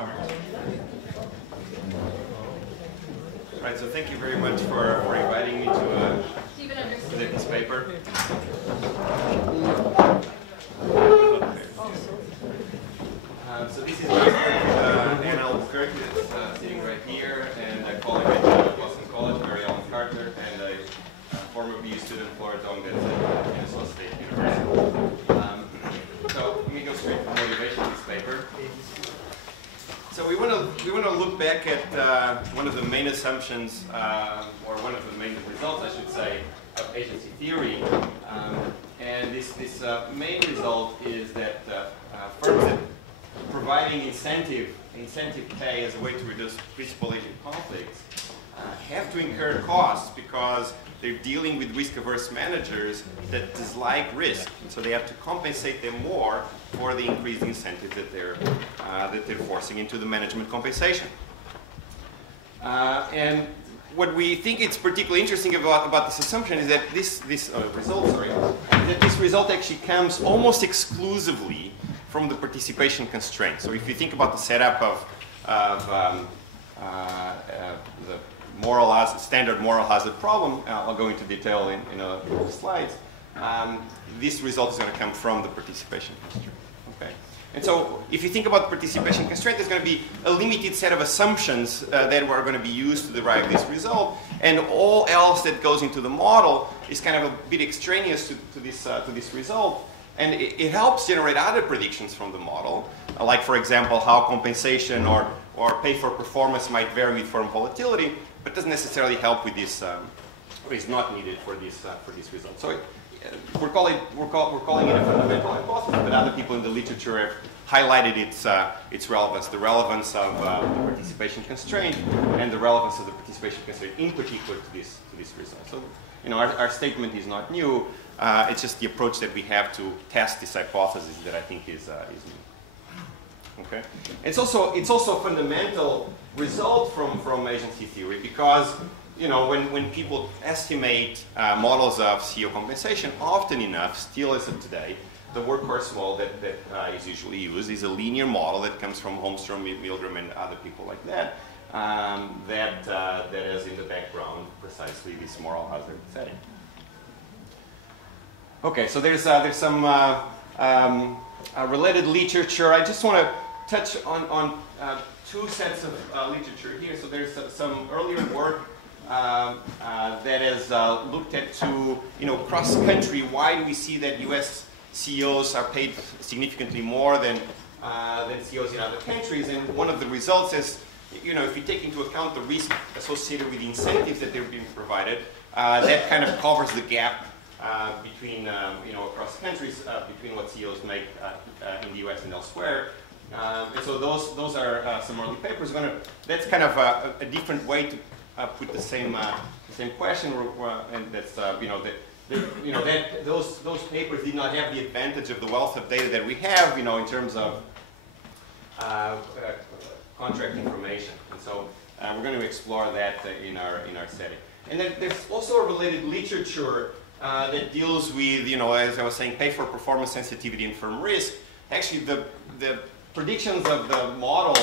start. Right, so thank you very much for inviting me to this paper. So this is my work in Albuquerque, that's sitting right here, and I colleague at Boston College, bar-Ilan Carter, and a former BU student, Flora Dong, that's at Minnesota State University. So let me go straight to motivation of this paper. So we want to look back at one of the main assumptions, or one of the main results, I should say, of agency theory. And this main result is that firms that providing incentive pay as a way to reduce principal agent conflicts have to incur costs because they're dealing with risk-averse managers that dislike risk. So they have to compensate them more for the increased incentives that they're forcing into the management compensation. And what we think is particularly interesting about this assumption is that this result actually comes almost exclusively from the participation constraint. So if you think about the setup of the standard moral hazard problem, I'll go into detail in a couple of slides, this result is going to come from the participation constraint. Okay. And so if you think about the participation constraint, there's going to be a limited set of assumptions that are going to be used to derive this result, and all else that goes into the model is kind of a bit extraneous to this result. And it helps generate other predictions from the model, like, for example, how compensation or pay for performance might vary with firm volatility, but doesn't necessarily help with this, or is not needed for this result. So we're calling it a fundamental hypothesis, but other people in the literature have highlighted its relevance, the relevance of the participation constraint, and the relevance of the participation constraint in particular to this result. So, our statement is not new. It's just the approach that we have to test this hypothesis that I think is new. Okay. It's also a fundamental result from agency theory because when people estimate models of CEO compensation, often enough, still as of today, the workhorse model that is usually used is a linear model that comes from Holmstrom, Milgram, and other people like that. That is in the background precisely this moral hazard setting. Okay, so there's some related literature. I just want to touch on two sets of literature here. So there's some earlier work that has looked at cross-country. Why do we see that U.S. CEOs are paid significantly more than CEOs in other countries? And one of the results is, if you take into account the risk associated with the incentives that they're being provided, that kind of covers the gap between, across countries, between what CEOs make in the U.S. and elsewhere. And so those are some early papers. That's kind of a different way to put the same question, and that's those papers did not have the advantage of the wealth of data that we have, in terms of contract information. And so we're going to explore that in our setting. And then there's also a related literature that deals with, as I was saying, pay for performance sensitivity and firm risk. Actually, the predictions of the model,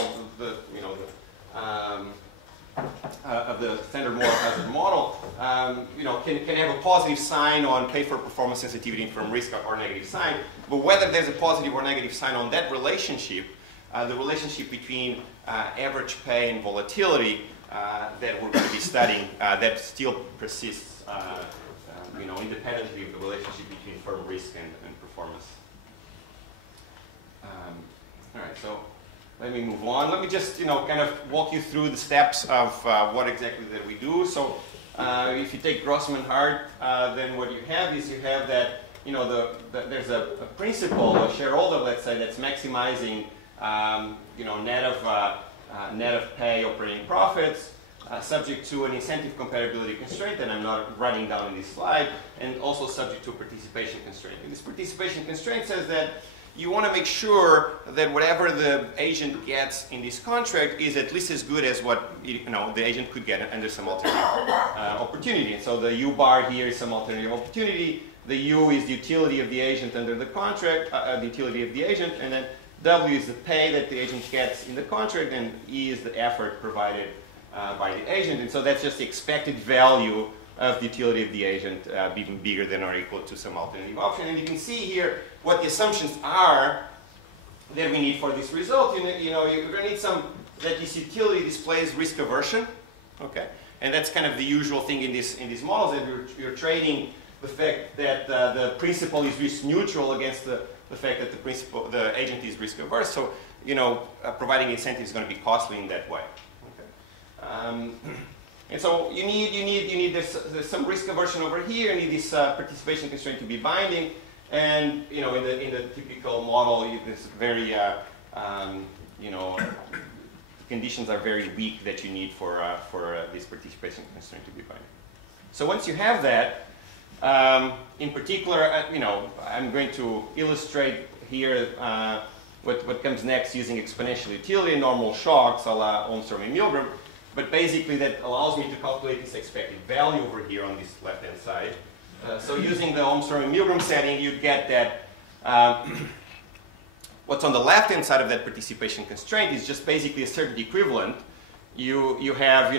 of the standard moral hazard model, can have a positive sign on pay for performance sensitivity and firm risk, or negative sign. But whether there's a positive or negative sign on that relationship, the relationship between average pay and volatility that we're going to be studying, that still persists, independently of the relationship between firm risk and performance. All right, so let me move on. Let me just, kind of walk you through the steps of what exactly that we do. So if you take Grossman-Hart, then what you have is that, there's a principle, a shareholder, let's say, that's maximizing, net of pay operating profits, subject to an incentive compatibility constraint that I'm not writing down in this slide, and also subject to a participation constraint. And this participation constraint says that you want to make sure that whatever the agent gets in this contract is at least as good as what the agent could get under some alternative opportunity. And so the U bar here is some alternative opportunity. The U is the utility of the agent under the contract, the utility of the agent, and then W is the pay that the agent gets in the contract, and E is the effort provided by the agent. And so that's just the expected value of the utility of the agent being bigger than or equal to some alternative option. And you can see here what the assumptions are that we need for this result. You're going to need that this utility displays risk aversion, okay? And that's kind of the usual thing in these models, that you're trading the fact that the principal is risk neutral against the fact that the agent is risk averse. So, providing incentive is going to be costly in that way. Okay? And so you need there's some risk aversion over here. You need this participation constraint to be binding. And in the typical model, this very conditions are very weak that you need for this participation constraint to be binding. So once you have that, in particular, I'm going to illustrate here what comes next using exponential utility and normal shocks a la Ohmstrom and Milgram. But basically, that allows me to calculate this expected value over here on this left-hand side. So using the Ohmstrom and Milgram setting, you get that what's on the left-hand side of that participation constraint is just basically a certainty equivalent. You have,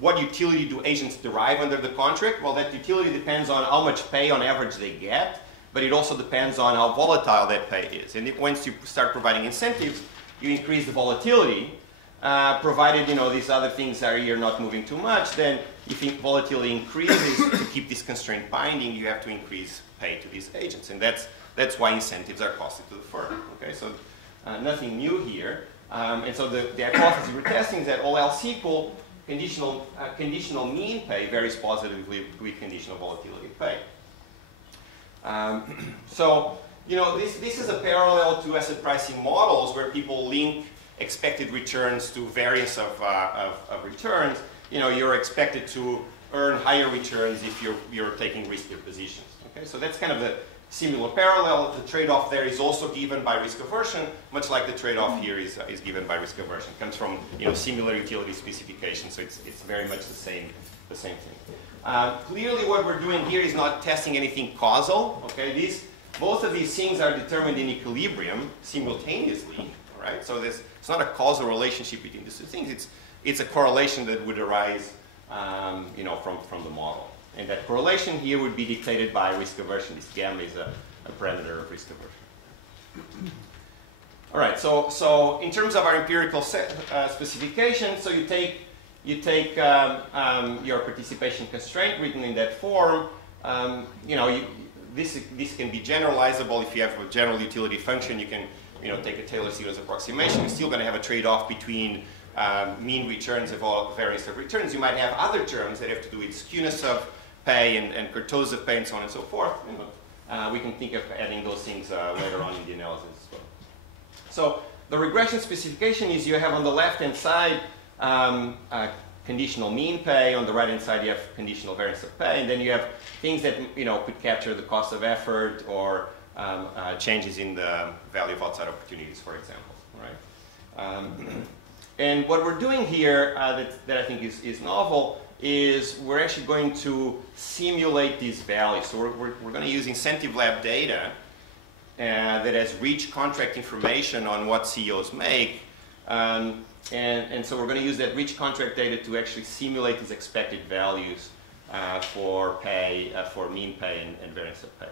what utility do agents derive under the contract? Well, that utility depends on how much pay on average they get, but it also depends on how volatile that pay is. And once you start providing incentives, you increase the volatility, provided these other things are here not moving too much. Then if volatility increases, to keep this constraint binding, you have to increase pay to these agents, and that's why incentives are costly to the firm. Okay, so nothing new here. And so the hypothesis we're testing is that all else equal, conditional mean pay varies positively with conditional volatility pay. So this is a parallel to asset pricing models where people link expected returns to variance of returns. You're expected to earn higher returns if you're taking riskier positions. Okay, so that's kind of the similar parallel. The trade-off there is also given by risk aversion, much like the trade-off here is given by risk aversion. It comes from similar utility specifications, so it's very much the same thing. Clearly, what we're doing here is not testing anything causal. Okay, both of these things are determined in equilibrium simultaneously. Right, so it's not a causal relationship between these two things. It's a correlation that would arise, from the model. And that correlation here would be dictated by risk aversion. This gamma is a parameter of risk aversion. All right. So in terms of our empirical specification, so you take your participation constraint written in that form. This can be generalizable. If you have a general utility function, you can take a Taylor series approximation. You're still going to have a trade-off between mean returns of all variance of returns. You might have other terms that have to do with skewness of pay and kurtosis of pay and so on and so forth. We can think of adding those things later on in the analysis as well. So the regression specification is you have on the left-hand side conditional mean pay. On the right-hand side, you have conditional variance of pay. And then you have things that could capture the cost of effort or changes in the value of outside opportunities, for example. Right? And what we're doing here that I think is novel is we're actually going to simulate these values. So we're going to use incentive lab data that has rich contract information on what CEOs make. And so we're going to use that rich contract data to actually simulate these expected values for pay, for mean pay and variance of pay.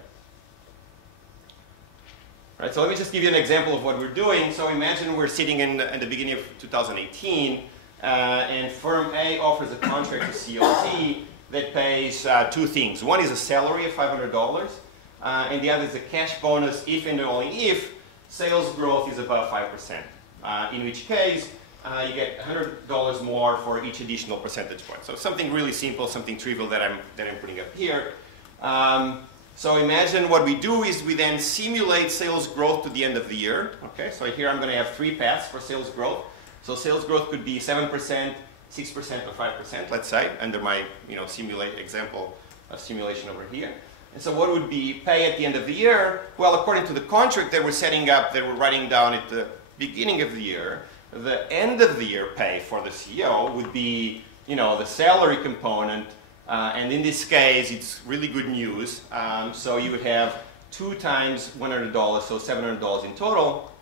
Right, so let me just give you an example of what we're doing. So imagine we're sitting in the beginning of 2018, and firm A offers a contract to COZ that pays two things. One is a salary of $500, and the other is a cash bonus if and only if sales growth is above 5%, in which case you get $100 more for each additional percentage point. So something really simple, something trivial that I'm putting up here. So imagine what we do is we then simulate sales growth to the end of the year. Okay, so here I'm going to have three paths for sales growth. So sales growth could be 7%, 6%, or 5%, let's say, under my example of simulation over here. And so what would be pay at the end of the year? Well, according to the contract that we're setting up, that we're writing down at the beginning of the year, the end of the year pay for the CEO would be, the salary component. And in this case, it's really good news. So you would have 2 times $100, so $700 in total.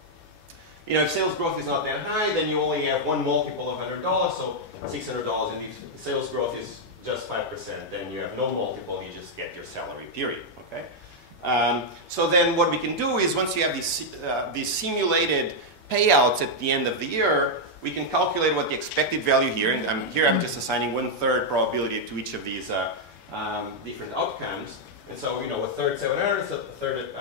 You know, if sales growth is not that high, then you only have one multiple of $100, so $600. And if sales growth is just 5%, then you have no multiple, you just get your salary, period. Okay? So then what we can do is once you have these simulated payouts at the end of the year, we can calculate what the expected value here, and here I'm just assigning 1/3 probability to each of these different outcomes. And so, you know, a third 700, a third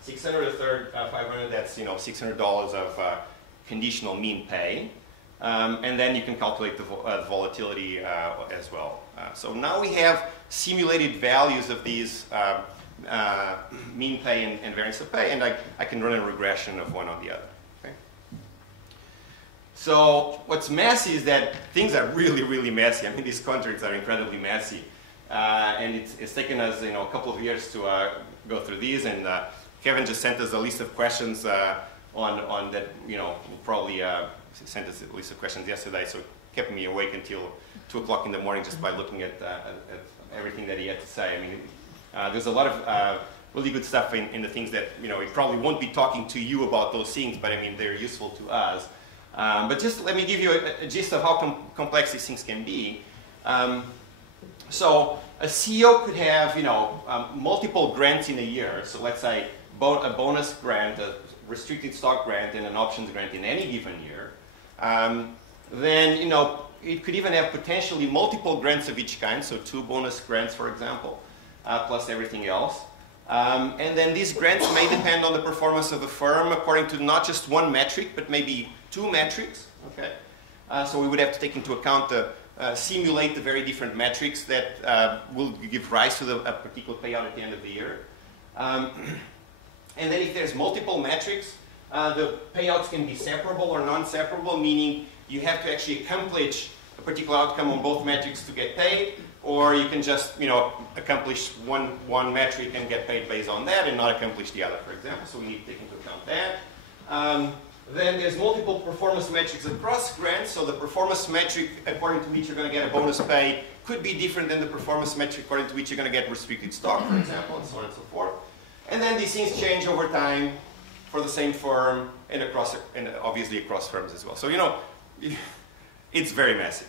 600, a third 500, that's, you know, $600 of conditional mean pay. And then you can calculate the volatility as well. So now we have simulated values of these mean pay and variance of pay, and I can run a regression of one on the other. Okay? So what's messy is that things are really, really messy. I mean, these contracts are incredibly messy. And it's taken us, you know, a couple of years to go through these, and Kevin just sent us a list of questions on that, you know, probably sent us a list of questions yesterday, so it kept me awake until 2 o'clock in the morning just by looking at everything that he had to say. I mean, there's a lot of really good stuff in the things that, you know, he probably won't be talking to you about those things, but I mean, they're useful to us. But just let me give you a gist of how complex these things can be. So a CEO could have, you know, multiple grants in a year. So let's say a bonus grant, a restricted stock grant, and an options grant in any given year. Then, you know, it could even have potentially multiple grants of each kind. So 2 bonus grants, for example, plus everything else. And then these grants may depend on the performance of the firm according to not just one metric, but maybe 2 metrics. Okay. So we would have to take into account simulate the very different metrics that will give rise to a particular payout at the end of the year. And then if there's multiple metrics, the payouts can be separable or non-separable, meaning you have to actually accomplish a particular outcome on both metrics to get paid, or you can just, you know, accomplish one metric and get paid based on that and not accomplish the other, for example. So we need to take into account that. Then there's multiple performance metrics across grants. So the performance metric according to which you're going to get a bonus pay could be different than the performance metric according to which you're going to get restricted stock, for example, and so on and so forth. And then these things change over time for the same firm and obviously across firms as well. So, you know, it's very messy.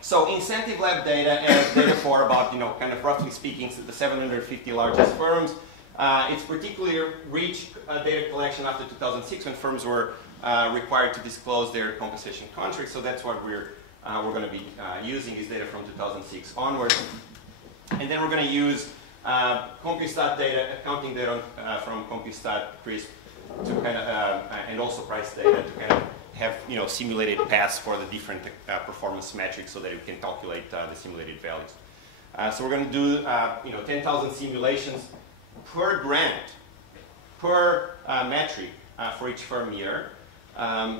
So incentive lab data as data for about, you know, kind of roughly speaking, the 750 largest firms. It's particularly rich data collection after 2006 when firms were required to disclose their compensation contracts. So that's what we're going to be using is data from 2006 onwards. And then we're going to use CompuStat data, accounting data from CompuStat, CRISP, to kind of, and also price data to kind of have, you know, simulated paths for the different performance metrics so that we can calculate the simulated values. So we're going to do, you know, 10,000 simulations per grant, per metric for each firm year.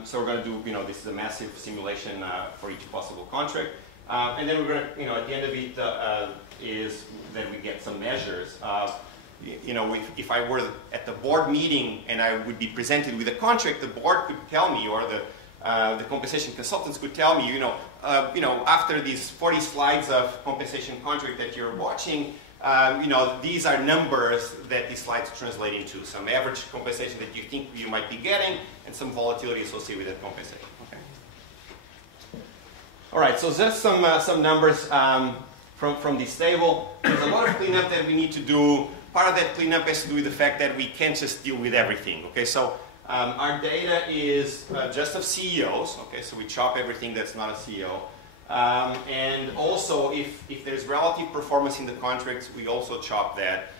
So we're going to do, you know, this is a massive simulation for each possible contract. And then we're going to, you know, at the end of it is that we get some measures. You know, if I were at the board meeting and I would be presented with a contract, the board could tell me, or the compensation consultants could tell me, you know, after these 40 slides of compensation contract that you're watching, you know, these are numbers that these slides translate into. Some average compensation that you think you might be getting, and some volatility associated with that compensation. Okay. All right, so just some numbers from this table. There's a lot of cleanup that we need to do. Part of that cleanup has to do with the fact that we can't just deal with everything. Okay, so our data is just of CEOs. Okay, so we chop everything that's not a CEO. And also, if there's relative performance in the contracts, we also chop that.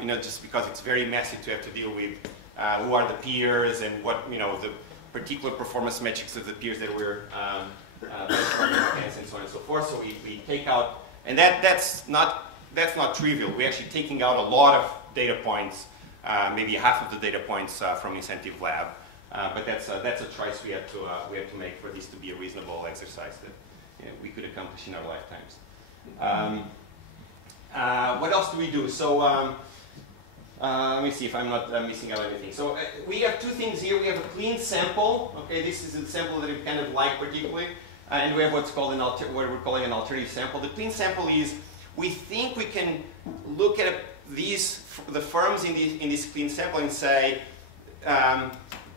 You know, just because it's very messy to have to deal with who are the peers and what, you know, the particular performance metrics of the peers that we're against and so on and so forth. So we take out, and that's not trivial. We're actually taking out a lot of data points, maybe half of the data points from Incentive Lab. But that's a choice we have to make for this to be a reasonable exercise that, you know, we could accomplish in our lifetimes. What else do we do? So let me see if I'm not missing out anything. So we have 2 things here. We have a clean sample. Okay, this is a sample that we kind of like particularly, and we have what's called what we're calling an alternative sample. The clean sample is we think we can look at the firms in this clean sample and say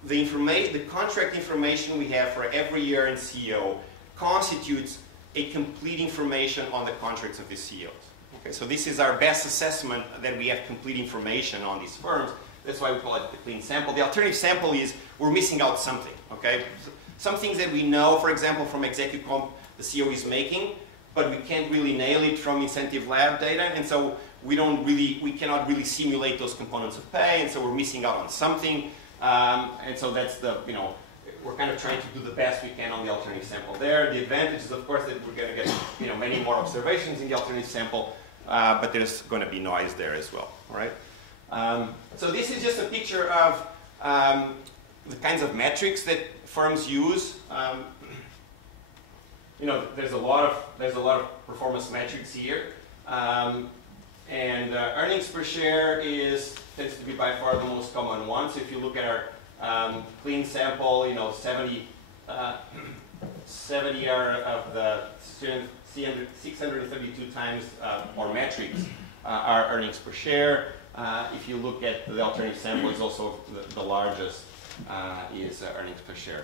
the contract information we have for every year in CO constitutes a complete information on the contracts of the CEOs. Okay, so this is our best assessment that we have complete information on these firms. That's why we call it the clean sample. The alternative sample is we're missing out something. Okay, some things that we know, for example, from executive comp, the CEO is making, but we can't really nail it from incentive lab data, and so we cannot really simulate those components of pay, and so we're missing out on something. And so that's we're kind of trying to do the best we can on the alternative sample there. The advantage is, of course, that we're going to get many more observations in the alternative sample, but there's going to be noise there as well. All right. So this is just a picture of the kinds of metrics that firms use. There's a lot of performance metrics here, and earnings per share tends to be by far the most common one. So if you look at our clean sample, 70 are of the 632 times or metrics are earnings per share. If you look at the alternative sample, is also the largest is earnings per share.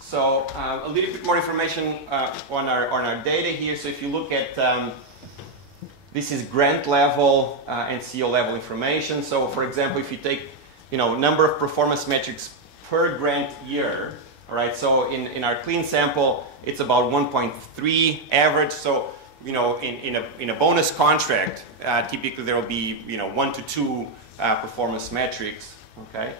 So a little bit more information on our data here. So if you look at this is grant level and CO level information. So for example, if you take number of performance metrics per grant year, all right. So in our clean sample, it's about 1.3 average. So in a bonus contract, typically there will be 1 to 2 performance metrics. Okay.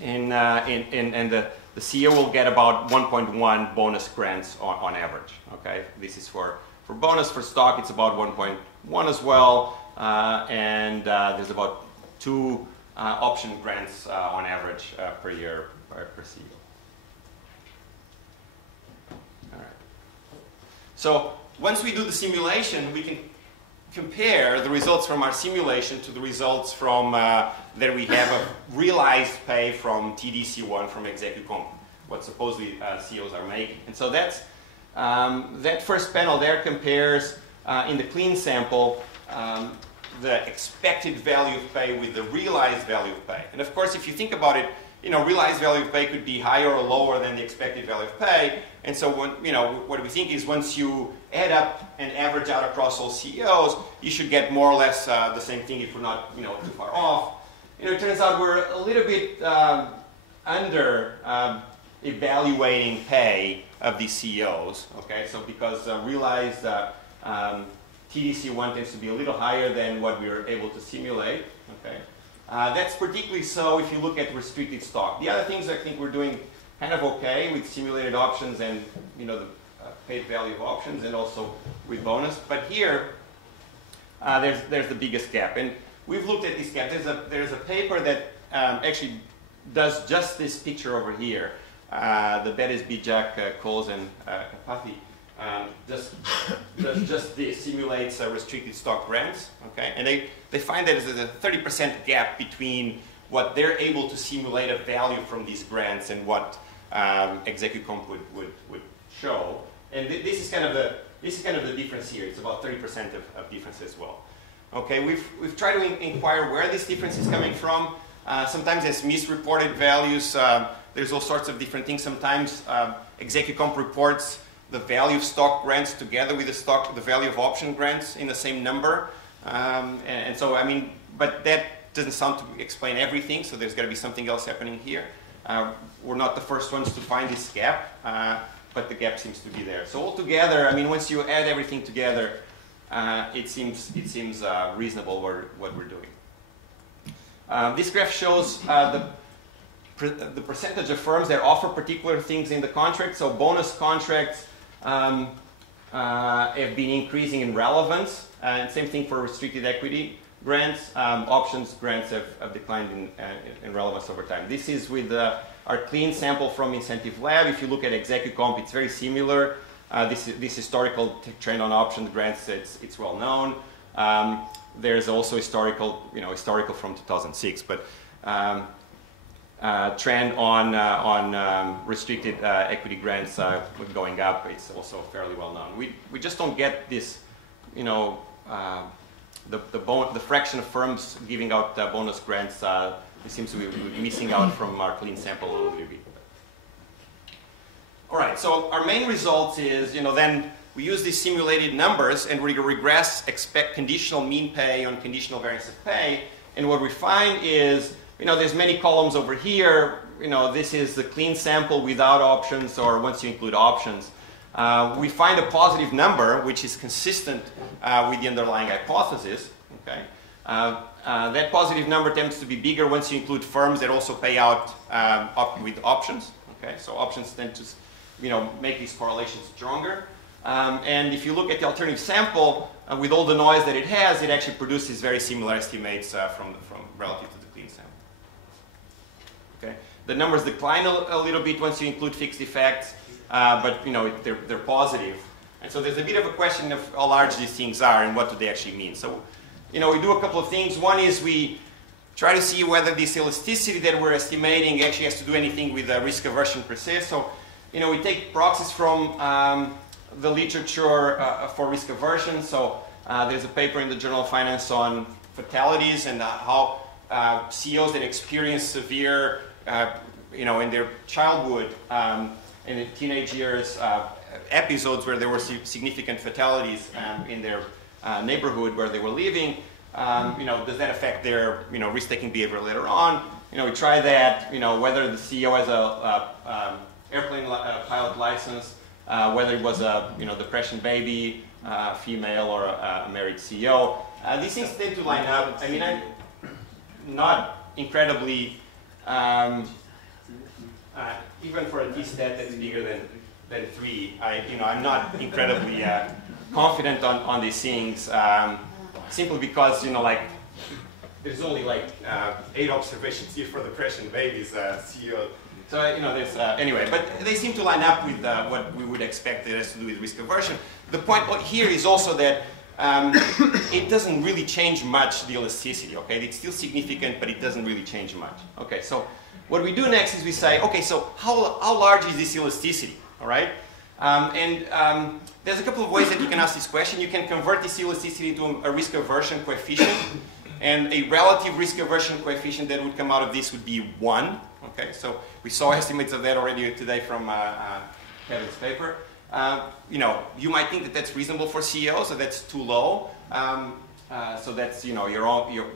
And the CEO will get about 1.1 bonus grants on average. Okay, this is for bonus. For stock, it's about 1.1 as well, and there's about 2 option grants on average per year per CEO. All right. So once we do the simulation, we can compare the results from our simulation to the results from that we have of realized pay from TDC1 from executive comp, what supposedly CEOs are making. And so that's that first panel there compares in the clean sample the expected value of pay with the realized value of pay. And of course, if you think about it, realized value of pay could be higher or lower than the expected value of pay. And so what we think is once you add up and average out across all CEOs, you should get more or less the same thing if we're not too far off. It turns out we're a little bit under evaluating pay of these CEOs. Okay, so because realized TDC1 tends to be a little higher than what we were able to simulate. Okay, that's particularly so if you look at restricted stock. The other things I think we're doing kind of okay with simulated options and the paid value of options, and also with bonus. But here, there's the biggest gap, and we've looked at this gap. There's a paper that actually does just this picture over here. The Bettis, Bijak, Coles, and Kapathy does just this, simulates restricted stock grants. Okay, and they find that there's a 30% gap between what they're able to simulate a value from these grants and what executive comp would show. And this is kind of the difference here. It's about 30% of difference as well. Okay, we've tried to inquire where this difference is coming from. Sometimes it's misreported values. There's all sorts of different things. Sometimes executive comp reports the value of stock grants together with the value of option grants in the same number. And so, but that doesn't sound to explain everything, so there's got to be something else happening here. We're not the first ones to find this gap, but the gap seems to be there. So altogether, once you add everything together, it seems reasonable what we're doing. This graph shows the percentage of firms that offer particular things in the contract. So bonus contracts have been increasing in relevance, and same thing for restricted equity grants. Options grants have declined in relevance over time. This is with our clean sample from Incentive Lab. If you look at executive comp, it's very similar. This historical trend on option grants, it's well known. There's also historical from 2006, but trend on restricted equity grants going up. It's also fairly well known. We just don't get this, you know, the fraction of firms giving out bonus grants. It seems to be missing out from our clean sample a little bit. All right, so our main result is, you know, then we use these simulated numbers and we regress expect conditional mean pay on conditional variance of pay. And what we find is, you know, there's many columns over here. You know, this is the clean sample without options or once you include options. We find a positive number which is consistent with the underlying hypothesis. Okay, that positive number tends to be bigger once you include firms that also pay out with options. Okay, so options tend to, you know, make these correlations stronger. And if you look at the alternative sample, with all the noise that it has, it actually produces very similar estimates from relative to the clean sample. Okay, the numbers decline a little bit once you include fixed effects, but you know they're positive. And so there's a bit of a question of how large these things are and what do they actually mean. So, you know, we do a couple of things. One is we try to see whether this elasticity that we're estimating actually has to do anything with risk aversion per se. So, you know, we take proxies from the literature for risk aversion. So there's a paper in the Journal of Finance on fatalities and how CEOs that experience severe, you know, in their childhood, in the teenage years, episodes where there were significant fatalities in their neighborhood where they were living, you know, does that affect their, you know, risk-taking behavior later on? You know, we try that, you know, whether the CEO has a airplane pilot license, whether it was a, you know, depression baby, female, or a married CEO. These things tend to line up. I mean, I'm not incredibly, even for a t-stat that's bigger than 3, you know, I'm not incredibly confident on these things, simply because, you know, like, there's only like 8 observations here for depression babies, CEO. So, you know, there's, anyway, but they seem to line up with what we would expect it has to do with risk aversion. The point here is also that it doesn't really change much, the elasticity, okay? It's still significant, but it doesn't really change much. Okay, so what we do next is we say, okay, so how large is this elasticity, all right? There's a couple of ways that you can ask this question. You can convert this elasticity to a risk aversion coefficient, and a relative risk aversion coefficient that would come out of this would be 1. Okay, so we saw estimates of that already today from Kevin's paper. You know, you might think that that's reasonable for CEOs, so that's too low. So that's, you know,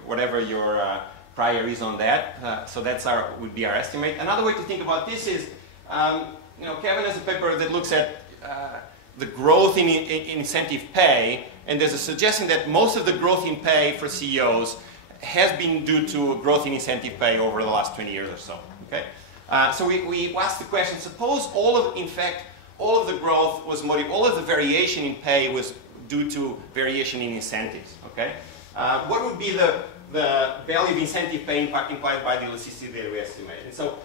whatever your prior is on that. So that's would be our estimate. Another way to think about this is, you know, Kevin has a paper that looks at the growth in incentive pay, and there's a suggestion that most of the growth in pay for CEOs has been due to growth in incentive pay over the last 20 years or so. Okay, so we asked the question: suppose all of the growth was all of the variation in pay was due to variation in incentives. Okay, what would be the value of incentive pay implied by the elasticity that we estimate? And so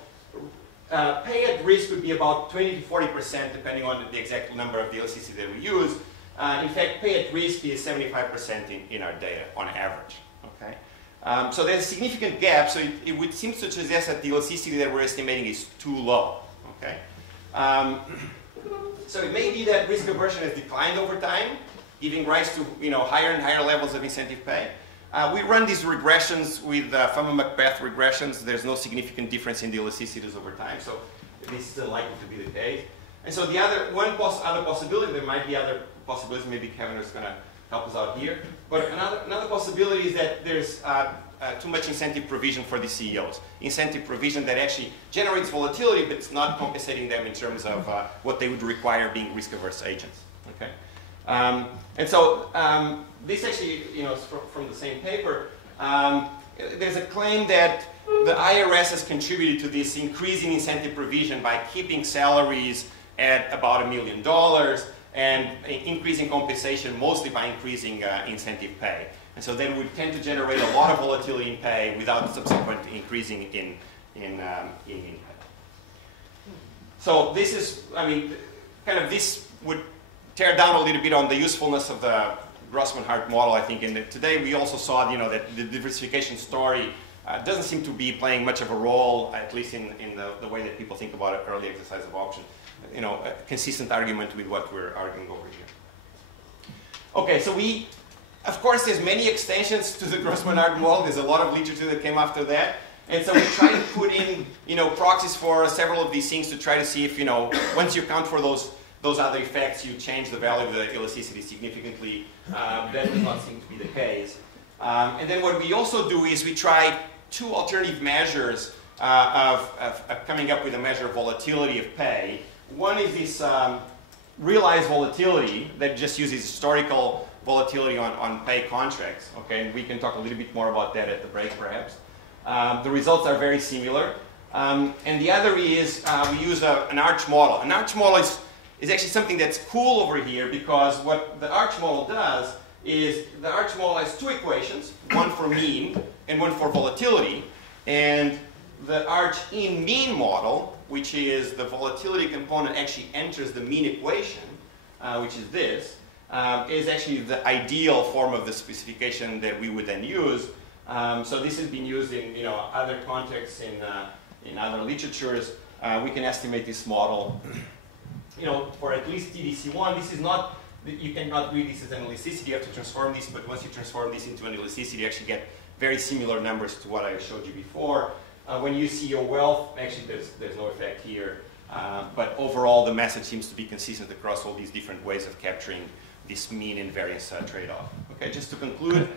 pay at risk would be about 20 to 40%, depending on the exact number of the elasticity that we use. In fact, pay at risk is 75% in our data on average. Okay. So there's a significant gap, so it would seem to suggest that the elasticity that we're estimating is too low. Okay? So it may be that risk aversion has declined over time, giving rise to, you know, higher and higher levels of incentive pay. We run these regressions with Feynman-Macbeth regressions. There's no significant difference in the elasticities over time, so this is unlikely to be the case. And so the other possibility, there might be other possibilities, maybe Kevin is going to help us out here. But another possibility is that there's too much incentive provision for the CEOs. Incentive provision that actually generates volatility, but it's not compensating them in terms of what they would require being risk-averse agents. Okay, and so this actually, you know, is from the same paper. There's a claim that the IRS has contributed to this increase in incentive provision by keeping salaries at about $1 million. And increasing compensation mostly by increasing incentive pay. And so then we tend to generate a lot of volatility in pay without subsequent increasing in pay. So this is, I mean, kind of this would tear down a little bit on the usefulness of the Grossman-Hart model, I think. And today we also saw, you know, that the diversification story doesn't seem to be playing much of a role, at least in the way that people think about it, early exercise of option. You know, a consistent argument with what we're arguing over here. Okay, so of course, there's many extensions to the Grossman-Arden model. There's a lot of literature that came after that. And so we try to put in, you know, proxies for several of these things to try to see if, you know, once you account for those other effects, you change the value of the elasticity significantly. That does not seem to be the case. And then what we also do is we try two alternative measures of coming up with a measure of volatility of pay. One is this realized volatility that just uses historical volatility on pay contracts. Okay, and we can talk a little bit more about that at the break, perhaps. The results are very similar. And the other is we use an arch model. An arch model is actually something that's cool over here, because what the arch model does is the arch model has two equations, one for mean and one for volatility. And the arch in mean model, which is the volatility component actually enters the mean equation, which is this, is actually the ideal form of the specification that we would then use. So this has been used in, you know, other contexts, in other literatures. We can estimate this model, you know, for at least TDC1. This is not, you cannot read this as an elasticity. You have to transform this, but once you transform this into an elasticity, you actually get very similar numbers to what I showed you before. When you see your wealth, actually there's no effect here. But overall, the message seems to be consistent across all these different ways of capturing this mean and variance trade-off. Okay, just to conclude.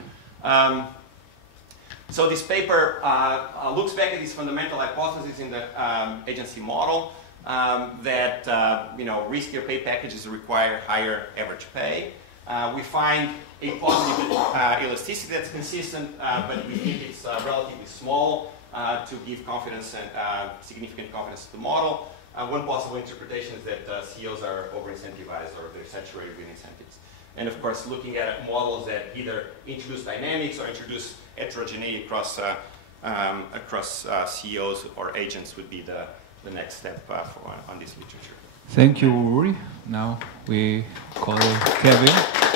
So this paper looks back at this fundamental hypothesis in the agency model that you know, riskier pay packages require higher average pay. We find a positive elasticity that's consistent, but we think it's relatively small to give confidence and significant confidence to the model. One possible interpretation is that CEOs are over-incentivized, or they're saturated with incentives. And of course, looking at models that either introduce dynamics or introduce heterogeneity across CEOs or agents would be the next step on this literature. Thank you, Uri. Now we call Kevin.